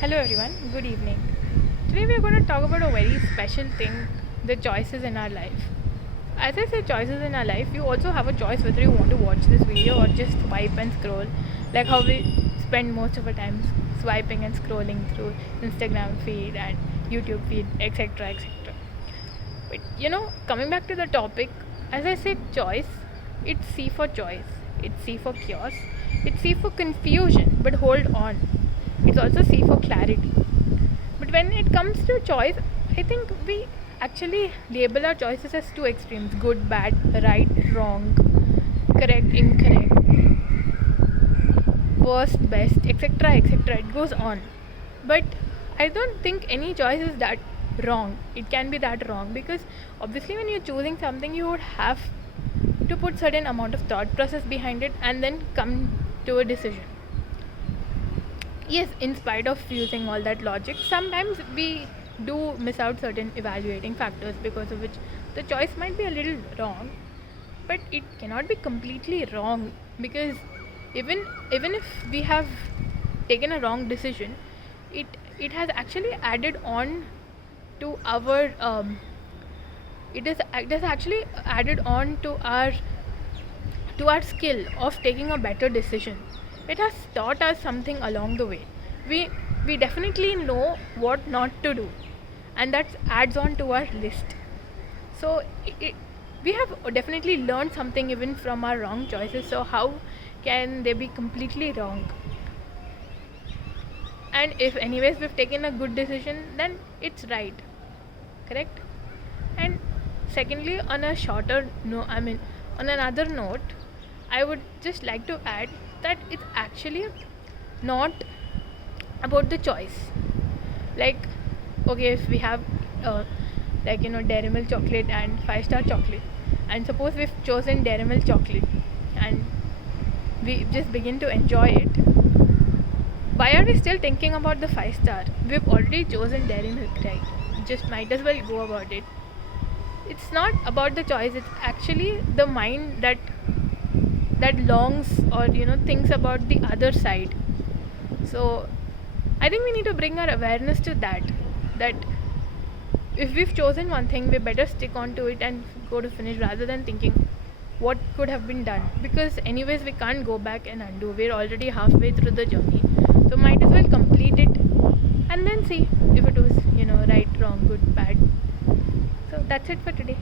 Hello everyone, good evening. Today we are going to talk about a very special thing, the choices in our life. As I say choices in our life, you also have a choice whether you want to watch this video or just swipe and scroll, like how we spend most of our time swiping and scrolling through Instagram feed and YouTube feed, etc. etc. But coming back to the topic, as I said choice, it's C for choice, it's C for chaos, it's C for confusion, but hold on, it's also C for clarity. But when it comes to choice, I think we actually label our choices as two extremes: good, bad, right, wrong, correct, incorrect, worst, best, etc. etc. It goes on. But I don't think any choice is that wrong. It can be that wrong because obviously, when you're choosing something, you would have to put certain amount of thought process behind it and then come to a decision. Yes, in spite of using all that logic, sometimes we do miss out certain evaluating factors because of which the choice might be a little wrong, but it cannot be completely wrong because even if we have taken a wrong decision, it has actually added on to our it has actually added on to our skill of taking a better decision. It has taught us something along the way. We definitely know what not to do, and that adds on to our list. So we have definitely learned something even from our wrong choices. So how can they be completely wrong? And if anyways we've taken a good decision, then it's right, correct? And secondly, on a shorter no, I mean on another note, I would just like to add that it's actually not about the choice. Like, okay, if we have Dairy Milk chocolate and 5-star chocolate, and suppose we've chosen Dairy Milk chocolate and we just begin to enjoy it, why are we still thinking about the 5-star? We've already chosen Dairy Milk, right? Just might as well go about it. It's not about the choice, it's actually the mind that longs or thinks about the other side. So I think we need to bring our awareness to that if we've chosen one thing, we better stick on to it and go to finish rather than thinking what could have been done, because anyways we can't go back and undo. We're already halfway through the journey, so might as well complete it and then see if it was right, wrong, good, bad. So that's it for today.